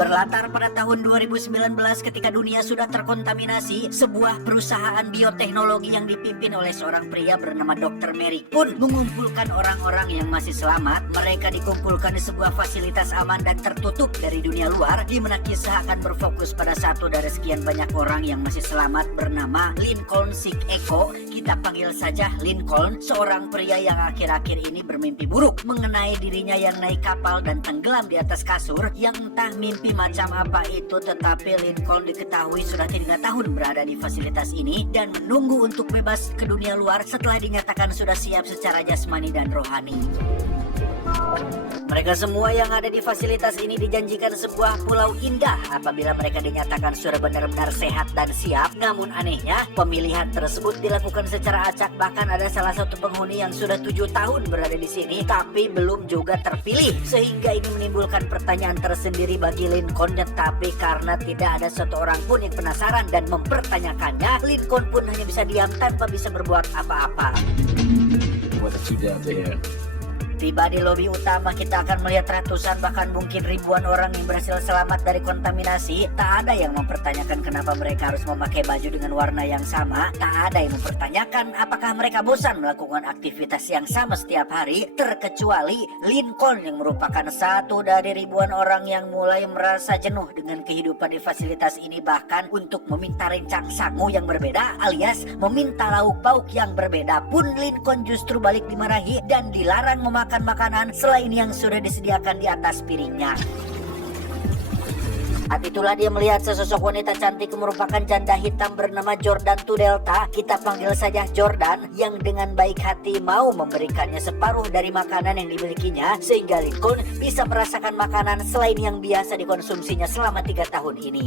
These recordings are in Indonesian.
Berlatar pada tahun 2019 ketika dunia sudah terkontaminasi, sebuah perusahaan bioteknologi yang dipimpin oleh seorang pria bernama Dr. Merrick pun mengumpulkan orang-orang yang masih selamat. Mereka dikumpulkan di sebuah fasilitas aman dan tertutup dari dunia luar, di mana kisah akan berfokus pada satu dari sekian banyak orang yang masih selamat bernama Lincoln Sik Eko. Kita panggil saja Lincoln, seorang pria yang akhir-akhir ini bermimpi buruk mengenai dirinya yang naik kapal dan tenggelam di atas kasur, yang entah mimpi macam apa itu, tetapi Lincoln diketahui sudah 3 tahun berada di fasilitas ini dan menunggu untuk bebas ke dunia luar setelah dinyatakan sudah siap secara jasmani dan rohani. Mereka semua yang ada di fasilitas ini dijanjikan sebuah pulau indah apabila mereka dinyatakan sudah benar-benar sehat dan siap. Namun anehnya, pemilihan tersebut dilakukan secara acak. Bahkan ada salah satu penghuni yang sudah 7 tahun berada di sini tapi belum juga terpilih, sehingga ini menimbulkan pertanyaan tersendiri bagi Lincoln. Tetapi karena tidak ada satu orang pun yang penasaran dan mempertanyakannya, Lincoln pun hanya bisa diam tanpa bisa berbuat apa-apa. Tiba di lobi utama, kita akan melihat ratusan bahkan mungkin ribuan orang yang berhasil selamat dari kontaminasi. Tak ada yang mempertanyakan kenapa mereka harus memakai baju dengan warna yang sama. Tak ada yang mempertanyakan apakah mereka bosan melakukan aktivitas yang sama setiap hari. Terkecuali Lincoln yang merupakan satu dari ribuan orang yang mulai merasa jenuh dengan kehidupan di fasilitas ini. Bahkan untuk meminta rencang sangu yang berbeda alias meminta lauk pauk yang berbeda pun Lincoln justru balik dimarahi dan dilarang memakan makanan selain yang sudah disediakan di atas piringnya. Saat itulah dia melihat sesosok wanita cantik merupakan janda hitam bernama Jordan Tudelta. Kita panggil saja Jordan, yang dengan baik hati mau memberikannya separuh dari makanan yang dimilikinya sehingga Lincoln bisa merasakan makanan selain yang biasa dikonsumsinya selama 3 tahun ini.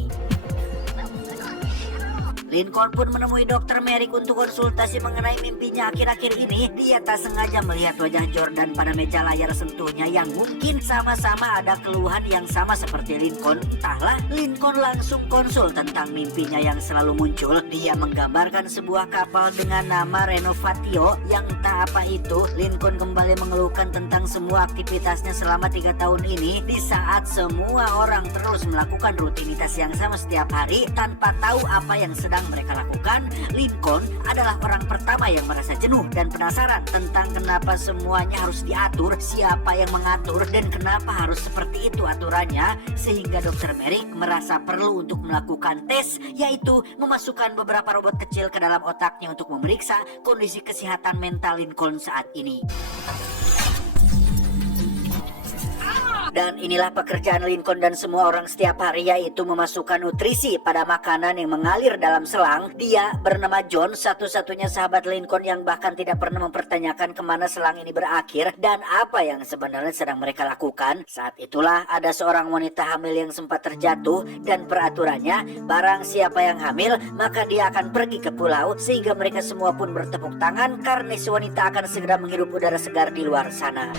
Lincoln pun menemui Dr. Merrick untuk konsultasi mengenai mimpinya akhir-akhir ini. Dia tak sengaja melihat wajah Jordan pada meja layar sentuhnya yang mungkin sama-sama ada keluhan yang sama seperti Lincoln. Entahlah, Lincoln langsung konsul tentang mimpinya yang selalu muncul. Dia menggambarkan sebuah kapal dengan nama Renovatio yang entah apa itu. Lincoln kembali mengeluhkan tentang semua aktivitasnya selama 3 tahun ini, di saat semua orang terus melakukan rutinitas yang sama setiap hari tanpa tahu apa yang sedang mereka lakukan. Lincoln adalah orang pertama yang merasa jenuh dan penasaran tentang kenapa semuanya harus diatur, siapa yang mengatur, dan kenapa harus seperti itu aturannya, sehingga Dr. Merrick merasa perlu untuk melakukan tes, yaitu memasukkan beberapa robot kecil ke dalam otaknya untuk memeriksa kondisi kesehatan mental Lincoln saat ini. Dan inilah pekerjaan Lincoln dan semua orang setiap hari, yaitu memasukkan nutrisi pada makanan yang mengalir dalam selang. Dia bernama John, satu-satunya sahabat Lincoln yang bahkan tidak pernah mempertanyakan kemana selang ini berakhir dan apa yang sebenarnya sedang mereka lakukan. Saat itulah ada seorang wanita hamil yang sempat terjatuh, dan peraturannya barang siapa yang hamil maka dia akan pergi ke pulau, sehingga mereka semua pun bertepuk tangan karena si wanita akan segera menghirup udara segar di luar sana.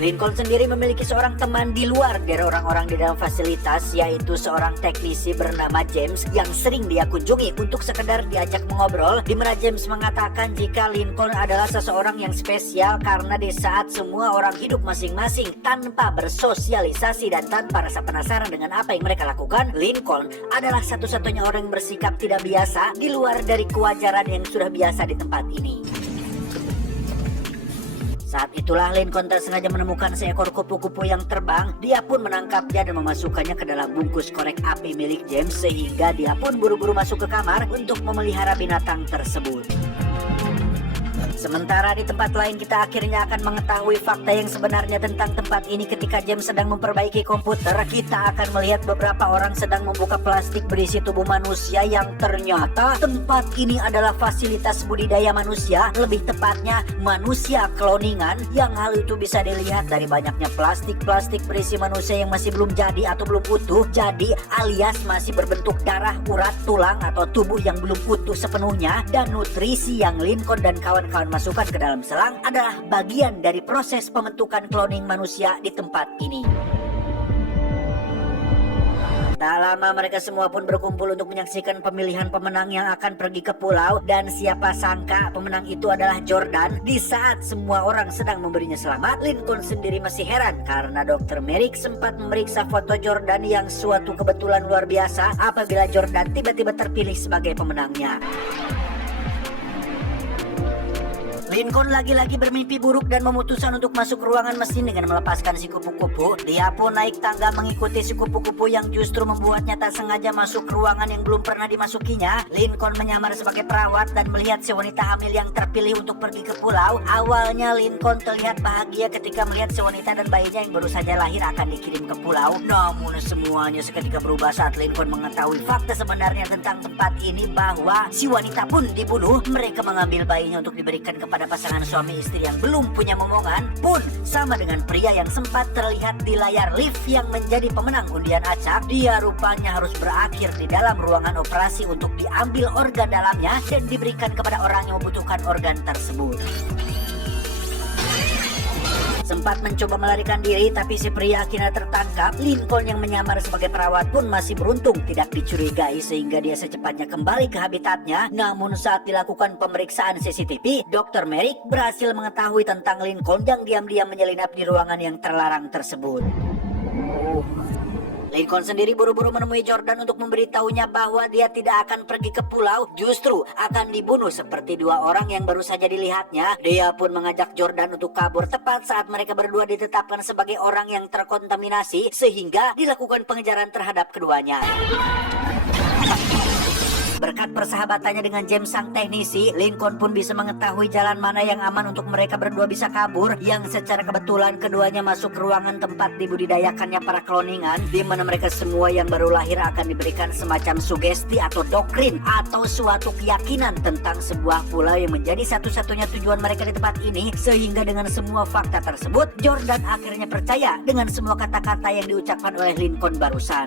Lincoln sendiri memiliki seorang teman di luar dari orang-orang di dalam fasilitas, yaitu seorang teknisi bernama James yang sering dia kunjungi untuk sekedar diajak mengobrol, di mana James mengatakan jika Lincoln adalah seseorang yang spesial karena di saat semua orang hidup masing-masing tanpa bersosialisasi dan tanpa rasa penasaran dengan apa yang mereka lakukan, Lincoln adalah satu-satunya orang yang bersikap tidak biasa di luar dari kewajaran yang sudah biasa di tempat ini. Saat itulah Lincoln tak sengaja menemukan seekor kupu-kupu yang terbang. Dia pun menangkapnya dan memasukkannya ke dalam bungkus korek api milik James, sehingga dia pun buru-buru masuk ke kamar untuk memelihara binatang tersebut. Sementara di tempat lain kita akhirnya akan mengetahui fakta yang sebenarnya tentang tempat ini. Ketika James sedang memperbaiki komputer, kita akan melihat beberapa orang sedang membuka plastik berisi tubuh manusia yang ternyata tempat ini adalah fasilitas budidaya manusia, lebih tepatnya manusia kloningan, yang hal itu bisa dilihat dari banyaknya plastik-plastik berisi manusia yang masih belum jadi atau belum utuh, jadi alias masih berbentuk darah, urat, tulang atau tubuh yang belum utuh sepenuhnya. Dan nutrisi yang Lincoln dan kawan-kawan masukkan ke dalam selang adalah bagian dari proses pembentukan cloning manusia di tempat ini. Tak lama mereka semua pun berkumpul untuk menyaksikan pemilihan pemenang yang akan pergi ke pulau, dan siapa sangka pemenang itu adalah Jordan. Di saat semua orang sedang memberinya selamat, Lincoln sendiri masih heran karena Dr. Merrick sempat memeriksa foto Jordan yang suatu kebetulan luar biasa apabila Jordan tiba-tiba terpilih sebagai pemenangnya. Lincoln lagi-lagi bermimpi buruk dan memutuskan untuk masuk ruangan mesin dengan melepaskan si kupu-kupu. Dia pun naik tangga mengikuti si kupu-kupu yang justru membuatnya tak sengaja masuk ke ruangan yang belum pernah dimasukinya. Lincoln menyamar sebagai perawat dan melihat si wanita hamil yang terpilih untuk pergi ke pulau. Awalnya Lincoln terlihat bahagia ketika melihat si wanita dan bayinya yang baru saja lahir akan dikirim ke pulau. Namun semuanya seketika berubah saat Lincoln mengetahui fakta sebenarnya tentang tempat ini, bahwa si wanita pun dibunuh. Mereka mengambil bayinya untuk diberikan kepada pasangan suami istri yang belum punya momongan, pun sama dengan pria yang sempat terlihat di layar lift yang menjadi pemenang undian acak. Dia rupanya harus berakhir di dalam ruangan operasi untuk diambil organ dalamnya dan diberikan kepada orang yang membutuhkan organ tersebut. Sempat mencoba melarikan diri, tapi si pria akhirnya tertangkap. Lincoln yang menyamar sebagai perawat pun masih beruntung tidak dicurigai sehingga dia secepatnya kembali ke habitatnya. Namun saat dilakukan pemeriksaan CCTV, Dr. Merrick berhasil mengetahui tentang Lincoln yang diam-diam menyelinap di ruangan yang terlarang tersebut. Lincoln sendiri buru-buru menemui Jordan untuk memberitahunya bahwa dia tidak akan pergi ke pulau, justru akan dibunuh seperti dua orang yang baru saja dilihatnya. Dia pun mengajak Jordan untuk kabur tepat saat mereka berdua ditetapkan sebagai orang yang terkontaminasi, sehingga dilakukan pengejaran terhadap keduanya. Berkat persahabatannya dengan James sang teknisi, Lincoln pun bisa mengetahui jalan mana yang aman untuk mereka berdua bisa kabur, yang secara kebetulan keduanya masuk ke ruangan tempat dibudidayakannya para kloningan, di mana mereka semua yang baru lahir akan diberikan semacam sugesti atau doktrin atau suatu keyakinan tentang sebuah pulau yang menjadi satu-satunya tujuan mereka di tempat ini. Sehingga dengan semua fakta tersebut, Jordan akhirnya percaya dengan semua kata-kata yang diucapkan oleh Lincoln barusan.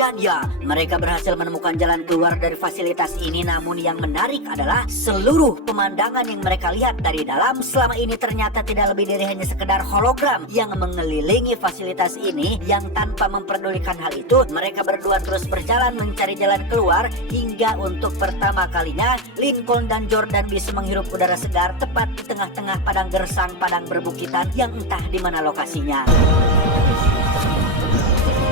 Dan ya, mereka berhasil menemukan jalan keluar dari fasilitas ini. Namun yang menarik adalah seluruh pemandangan yang mereka lihat dari dalam selama ini ternyata tidak lebih dari hanya sekedar hologram yang mengelilingi fasilitas ini. Yang tanpa memperdulikan hal itu, mereka berdua terus berjalan mencari jalan keluar, hingga untuk pertama kalinya Lincoln dan Jordan bisa menghirup udara segar tepat di tengah-tengah padang gersang, padang berbukitan yang entah di mana lokasinya.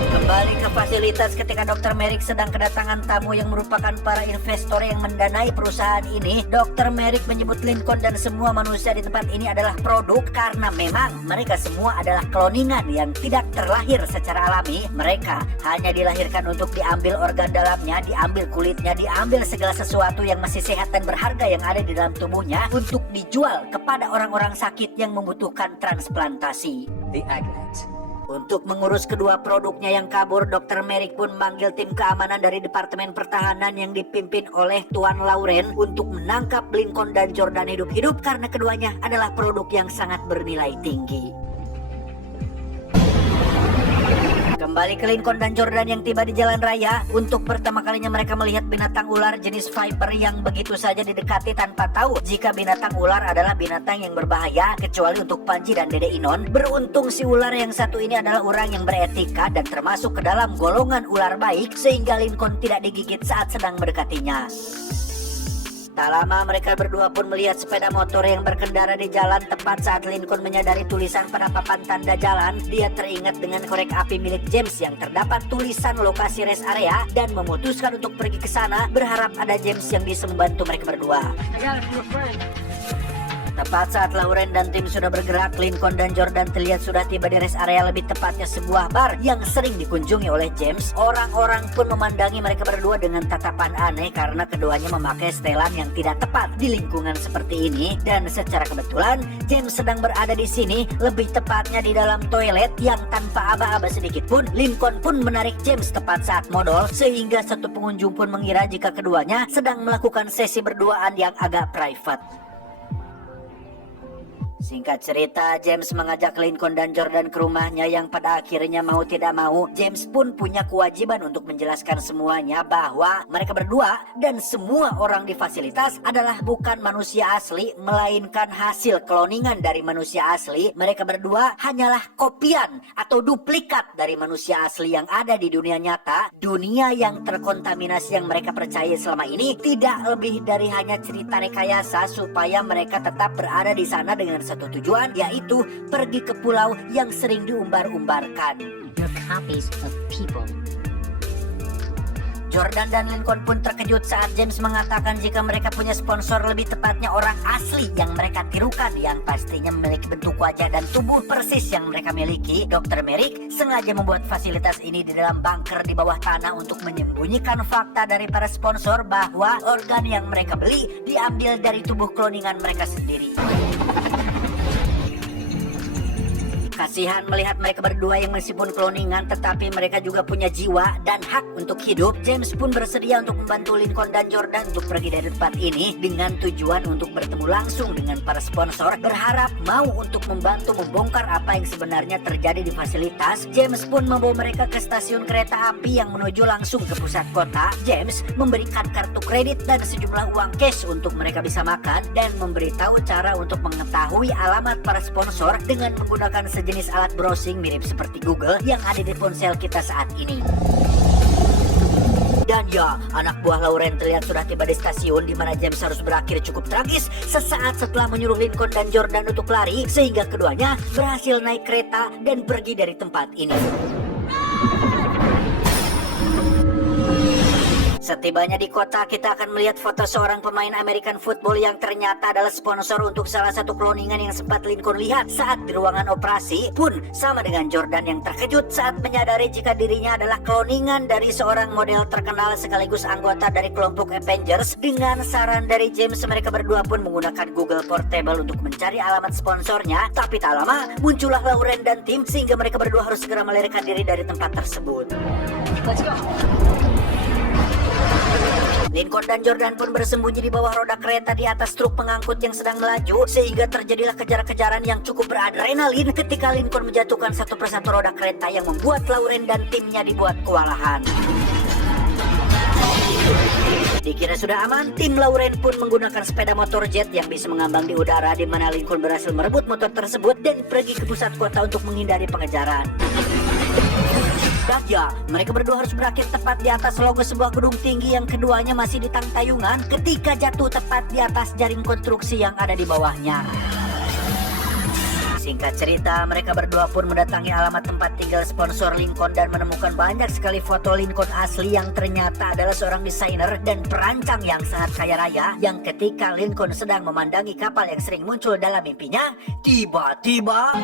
Kembali ke fasilitas ketika Dr. Merrick sedang kedatangan tamu yang merupakan para investor yang mendanai perusahaan ini. Dr. Merrick menyebut Lincoln dan semua manusia di tempat ini adalah produk, karena memang mereka semua adalah kloningan yang tidak terlahir secara alami. Mereka hanya dilahirkan untuk diambil organ dalamnya, diambil kulitnya, diambil segala sesuatu yang masih sehat dan berharga yang ada di dalam tubuhnya untuk dijual kepada orang-orang sakit yang membutuhkan transplantasi. The Aglet. Untuk mengurus kedua produknya yang kabur, Dr. Merrick pun memanggil tim keamanan dari Departemen Pertahanan yang dipimpin oleh Tuan Lauren untuk menangkap Lincoln dan Jordan hidup-hidup karena keduanya adalah produk yang sangat bernilai tinggi. Kembali ke Lincoln dan Jordan yang tiba di jalan raya. Untuk pertama kalinya mereka melihat binatang ular jenis viper yang begitu saja didekati tanpa tahu jika binatang ular adalah binatang yang berbahaya, kecuali untuk Panji dan Dede Inon. Beruntung si ular yang satu ini adalah orang yang beretika dan termasuk ke dalam golongan ular baik, sehingga Lincoln tidak digigit saat sedang mendekatinya. Tak lama mereka berdua pun melihat sepeda motor yang berkendara di jalan. Tepat saat Lincoln menyadari tulisan pada papan tanda jalan, dia teringat dengan korek api milik James yang terdapat tulisan lokasi rest area dan memutuskan untuk pergi ke sana, berharap ada James yang bisa membantu mereka berdua. Tepat saat Lauren dan tim sudah bergerak, Lincoln dan Jordan terlihat sudah tiba di rest area, lebih tepatnya sebuah bar yang sering dikunjungi oleh James. Orang-orang pun memandangi mereka berdua dengan tatapan aneh karena keduanya memakai setelan yang tidak tepat di lingkungan seperti ini. Dan secara kebetulan James sedang berada di sini, lebih tepatnya di dalam toilet yang tanpa aba-aba sedikit pun. Lincoln pun menarik James tepat saat modal, sehingga satu pengunjung pun mengira jika keduanya sedang melakukan sesi berduaan yang agak private. Singkat cerita, James mengajak Lincoln dan Jordan ke rumahnya yang pada akhirnya mau tidak mau, James pun punya kewajiban untuk menjelaskan semuanya bahwa mereka berdua dan semua orang di fasilitas adalah bukan manusia asli, melainkan hasil kloningan dari manusia asli. Mereka berdua hanyalah kopian atau duplikat dari manusia asli yang ada di dunia nyata. Dunia yang terkontaminasi yang mereka percaya selama ini tidak lebih dari hanya cerita rekayasa supaya mereka tetap berada di sana dengan satu tujuan, yaitu pergi ke pulau yang sering diumbar-umbarkan. Copies of people. Jordan dan Lincoln pun terkejut saat James mengatakan jika mereka punya sponsor, lebih tepatnya orang asli yang mereka tirukan, yang pastinya memiliki bentuk wajah dan tubuh persis yang mereka miliki. Dr. Merrick sengaja membuat fasilitas ini di dalam bunker di bawah tanah untuk menyembunyikan fakta dari para sponsor bahwa organ yang mereka beli diambil dari tubuh kloningan mereka sendiri. Kasihan melihat mereka berdua yang meskipun kloningan tetapi mereka juga punya jiwa dan hak untuk hidup. James pun bersedia untuk membantu Lincoln dan Jordan untuk pergi dari tempat ini dengan tujuan untuk bertemu langsung dengan para sponsor, berharap mau untuk membantu membongkar apa yang sebenarnya terjadi di fasilitas. James pun membawa mereka ke stasiun kereta api yang menuju langsung ke pusat kota. James memberikan kartu kredit dan sejumlah uang cash untuk mereka bisa makan dan memberitahu cara untuk mengetahui alamat para sponsor dengan menggunakan jenis alat browsing mirip seperti Google yang ada di ponsel kita saat ini. Dan ya, anak buah Lauren terlihat sudah tiba di stasiun di mana James harus berakhir cukup tragis sesaat setelah menyuruh Lincoln dan Jordan untuk lari, sehingga keduanya berhasil naik kereta dan pergi dari tempat ini. Setibanya di kota, kita akan melihat foto seorang pemain American football yang ternyata adalah sponsor untuk salah satu kloningan yang sempat Lincoln lihat saat di ruangan operasi. Pun sama dengan Jordan yang terkejut saat menyadari jika dirinya adalah kloningan dari seorang model terkenal sekaligus anggota dari kelompok Avengers. Dengan saran dari James, mereka berdua pun menggunakan Google Portable untuk mencari alamat sponsornya. Tapi tak lama, muncullah Lauren dan tim sehingga mereka berdua harus segera melarikan diri dari tempat tersebut. Let's go. Lincoln dan Jordan pun bersembunyi di bawah roda kereta di atas truk pengangkut yang sedang melaju, sehingga terjadilah kejar-kejaran yang cukup beradrenalin ketika Lincoln menjatuhkan satu persatu roda kereta yang membuat Lauren dan timnya dibuat kewalahan. Dikira sudah aman, tim Lauren pun menggunakan sepeda motor jet yang bisa mengambang di udara, di mana Lincoln berhasil merebut motor tersebut dan pergi ke pusat kota untuk menghindari pengejaran. Dan ya, mereka berdua harus berakhir tepat di atas logo sebuah gedung tinggi yang keduanya masih di tangtayungan ketika jatuh tepat di atas jaring konstruksi yang ada di bawahnya. Singkat cerita, mereka berdua pun mendatangi alamat tempat tinggal sponsor Lincoln dan menemukan banyak sekali foto Lincoln asli yang ternyata adalah seorang desainer dan perancang yang sangat kaya raya, yang ketika Lincoln sedang memandangi kapal yang sering muncul dalam mimpinya, tiba-tiba...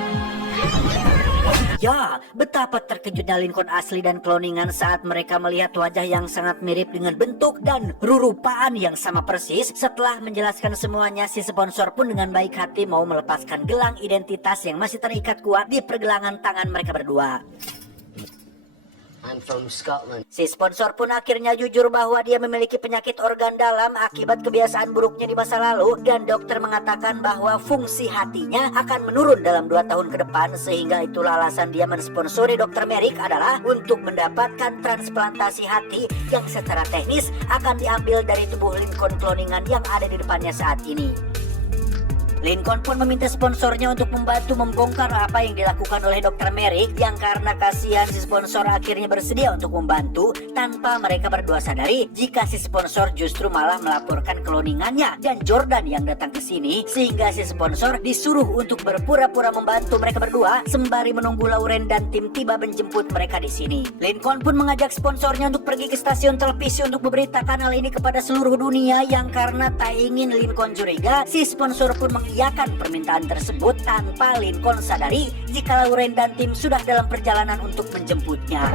Ya, betapa terkejutnya Lincoln asli dan kloningan saat mereka melihat wajah yang sangat mirip dengan bentuk dan rurupaan yang sama persis. Setelah menjelaskan semuanya, si sponsor pun dengan baik hati mau melepaskan gelang identitas yang masih terikat kuat di pergelangan tangan mereka berdua. I'm from Scotland. Si sponsor pun akhirnya jujur bahwa dia memiliki penyakit organ dalam akibat kebiasaan buruknya di masa lalu, dan dokter mengatakan bahwa fungsi hatinya akan menurun dalam 2 tahun ke depan, sehingga itulah alasan dia mensponsori Dr. Merrick adalah untuk mendapatkan transplantasi hati yang secara teknis akan diambil dari tubuh Lincoln kloningan yang ada di depannya saat ini. Lincoln pun meminta sponsornya untuk membantu membongkar apa yang dilakukan oleh Dr. Merrick, yang karena kasihan si sponsor akhirnya bersedia untuk membantu tanpa mereka berdua sadari jika si sponsor justru malah melaporkan kloningannya dan Jordan yang datang ke sini, sehingga si sponsor disuruh untuk berpura-pura membantu mereka berdua sembari menunggu Lauren dan tim tiba menjemput mereka di sini. Lincoln pun mengajak sponsornya untuk pergi ke stasiun televisi untuk memberitakan hal ini kepada seluruh dunia, yang karena tak ingin Lincoln curiga, si sponsor pun mengiyakan permintaan tersebut tanpa Lincoln sadari jika Lauren dan tim sudah dalam perjalanan untuk menjemputnya.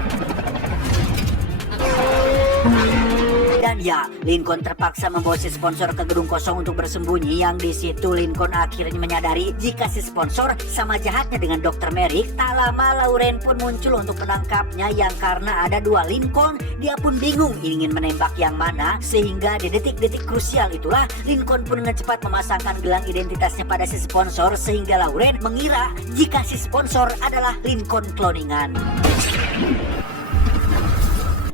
Dan ya, Lincoln terpaksa membawa si sponsor ke gedung kosong untuk bersembunyi, yang di situ Lincoln akhirnya menyadari jika si sponsor sama jahatnya dengan Dr. Merrick. Tak lama Lauren pun muncul untuk menangkapnya, yang karena ada dua Lincoln, dia pun bingung ingin menembak yang mana, sehingga di detik-detik krusial itulah Lincoln pun dengan cepat memasangkan gelang identitasnya pada si sponsor, sehingga Lauren mengira jika si sponsor adalah Lincoln cloningan.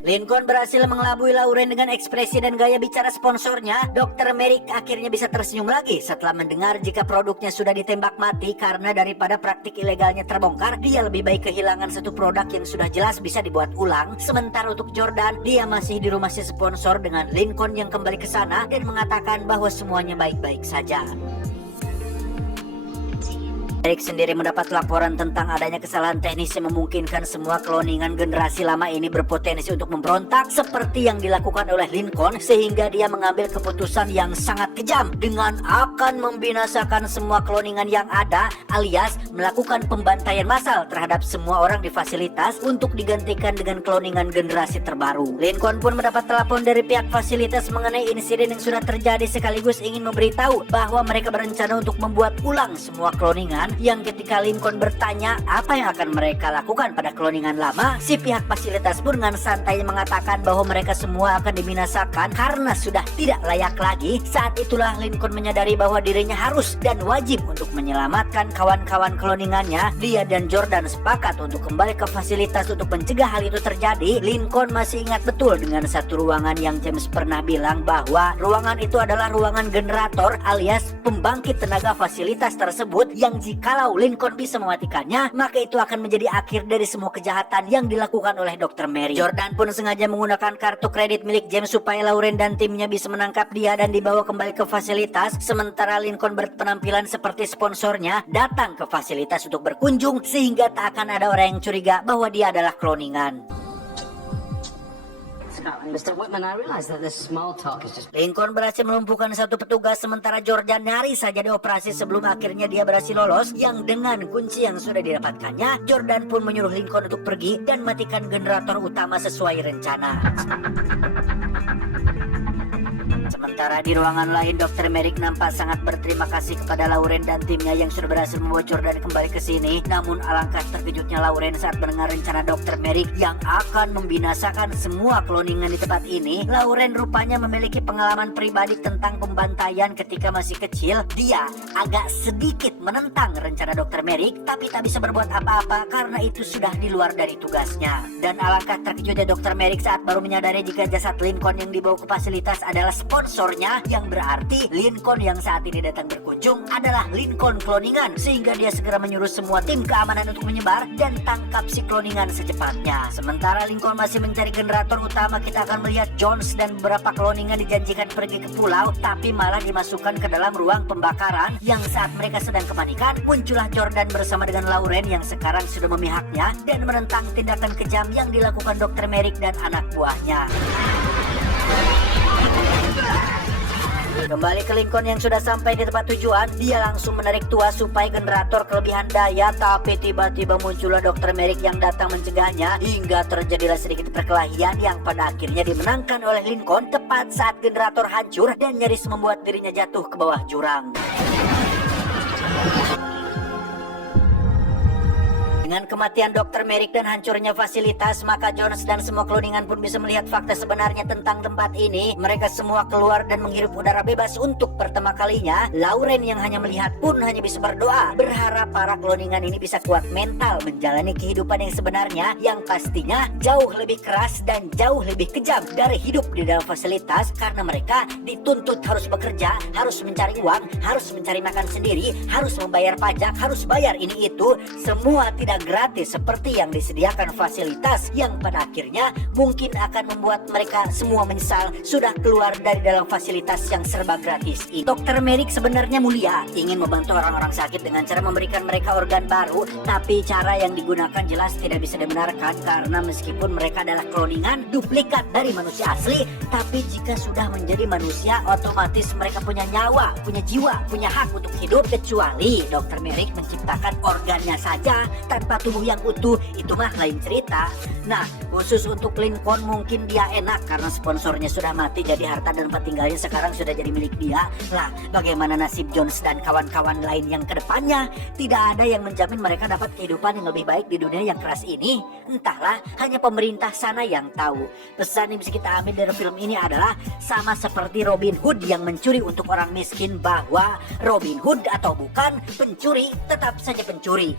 Lincoln berhasil mengelabui Lauren dengan ekspresi dan gaya bicara sponsornya. Dr. Merrick akhirnya bisa tersenyum lagi setelah mendengar jika produknya sudah ditembak mati, karena daripada praktik ilegalnya terbongkar, dia lebih baik kehilangan satu produk yang sudah jelas bisa dibuat ulang. Sementara untuk Jordan, dia masih di rumah si sponsor dengan Lincoln yang kembali ke sana dan mengatakan bahwa semuanya baik-baik saja. Merrick sendiri mendapat laporan tentang adanya kesalahan teknis yang memungkinkan semua cloningan generasi lama ini berpotensi untuk memberontak seperti yang dilakukan oleh Lincoln, sehingga dia mengambil keputusan yang sangat kejam dengan akan membinasakan semua cloningan yang ada, alias melakukan pembantaian massal terhadap semua orang di fasilitas untuk digantikan dengan cloningan generasi terbaru. Lincoln pun mendapat telepon dari pihak fasilitas mengenai insiden yang sudah terjadi, sekaligus ingin memberitahu bahwa mereka berencana untuk membuat ulang semua cloningan, yang ketika Lincoln bertanya apa yang akan mereka lakukan pada cloningan lama, si pihak fasilitas pun dengan santai mengatakan bahwa mereka semua akan dibinasakan karena sudah tidak layak lagi. Saat itulah Lincoln menyadari bahwa dirinya harus dan wajib untuk menyelamatkan kawan-kawan cloningannya. Dia dan Jordan sepakat untuk kembali ke fasilitas untuk mencegah hal itu terjadi. Lincoln masih ingat betul dengan satu ruangan yang James pernah bilang bahwa ruangan itu adalah ruangan generator alias pembangkit tenaga fasilitas tersebut, yang jikalau Lincoln bisa mematikannya, maka itu akan menjadi akhir dari semua kejahatan yang dilakukan oleh Dr. Merrick. Jordan pun sengaja menggunakan kartu kredit milik James supaya Lauren dan timnya bisa menangkap dia dan dibawa kembali ke fasilitas, sementara Lincoln berpenampilan seperti sponsornya datang ke fasilitas untuk berkunjung, sehingga tak akan ada orang yang curiga bahwa dia adalah cloningan. Mr. Whitman, I realize that this small talk is just... Lincoln berhasil melumpuhkan satu petugas, sementara Jordan nyaris saja dioperasi sebelum akhirnya dia berhasil lolos, yang dengan kunci yang sudah didapatkannya, Jordan pun menyuruh Lincoln untuk pergi dan matikan generator utama sesuai rencana. Sementara di ruangan lain, Dr. Merrick nampak sangat berterima kasih kepada Lauren dan timnya yang sudah berhasil membawa Jordan kembali ke sini. Namun alangkah terkejutnya Lauren saat mendengar rencana Dr. Merrick yang akan membinasakan semua cloningan di tempat ini. Lauren rupanya memiliki pengalaman pribadi tentang pembantaian ketika masih kecil. Dia agak sedikit menentang rencana Dr. Merrick, tapi tak bisa berbuat apa-apa karena itu sudah di luar dari tugasnya. Dan alangkah terkejutnya Dr. Merrick saat baru menyadari jika jasad Lincoln yang dibawa ke fasilitas adalah sponsornya, yang berarti Lincoln yang saat ini datang berkunjung adalah Lincoln cloningan, sehingga dia segera menyuruh semua tim keamanan untuk menyebar dan tangkap si cloningan secepatnya. Sementara Lincoln masih mencari generator utama, kita akan melihat Jones dan beberapa cloningan dijanjikan pergi ke pulau, tapi malah dimasukkan ke dalam ruang pembakaran, yang saat mereka sedang kepanikan, muncullah Jordan bersama dengan Lauren yang sekarang sudah memihaknya dan menentang tindakan kejam yang dilakukan Dr. Merrick dan anak buahnya. Kembali ke Lincoln yang sudah sampai di tempat tujuan, dia langsung menarik tuas supaya generator kelebihan daya, tapi tiba-tiba muncullah Dr. Merrick yang datang mencegahnya, hingga terjadilah sedikit perkelahian yang pada akhirnya dimenangkan oleh Lincoln tepat saat generator hancur dan nyaris membuat dirinya jatuh ke bawah jurang. Dengan kematian Dr. Merrick dan hancurnya fasilitas, maka Jones dan semua cloningan pun bisa melihat fakta sebenarnya tentang tempat ini. Mereka semua keluar dan menghirup udara bebas untuk pertama kalinya. Lauren yang hanya melihat pun hanya bisa berdoa, berharap para cloningan ini bisa kuat mental menjalani kehidupan yang sebenarnya, yang pastinya jauh lebih keras dan jauh lebih kejam dari hidup di dalam fasilitas, karena mereka dituntut harus bekerja, harus mencari uang, harus mencari makan sendiri, harus membayar pajak, harus bayar ini itu, semua tidak gratis seperti yang disediakan fasilitas, yang pada akhirnya mungkin akan membuat mereka semua menyesal sudah keluar dari dalam fasilitas yang serba gratis ini. Dr. Merrick sebenarnya mulia, ingin membantu orang-orang sakit dengan cara memberikan mereka organ baru, tapi cara yang digunakan jelas tidak bisa dibenarkan, karena meskipun mereka adalah cloningan duplikat dari manusia asli, tapi jika sudah menjadi manusia otomatis mereka punya nyawa, punya jiwa, punya hak untuk hidup, kecuali Dr. Merrick menciptakan organnya saja. tanpa tubuh yang utuh, itu mah lain cerita. Nah, khusus untuk Lincoln mungkin dia enak karena sponsornya sudah mati, jadi harta dan tempat tinggalnya sekarang sudah jadi milik dia. Lah, bagaimana nasib Jones dan kawan-kawan lain yang kedepannya? Tidak ada yang menjamin mereka dapat kehidupan yang lebih baik di dunia yang keras ini. Entahlah, hanya pemerintah sana yang tahu. Pesan yang bisa kita ambil dari film ini adalah sama seperti Robin Hood yang mencuri untuk orang miskin, bahwa Robin Hood atau bukan, pencuri tetap saja pencuri.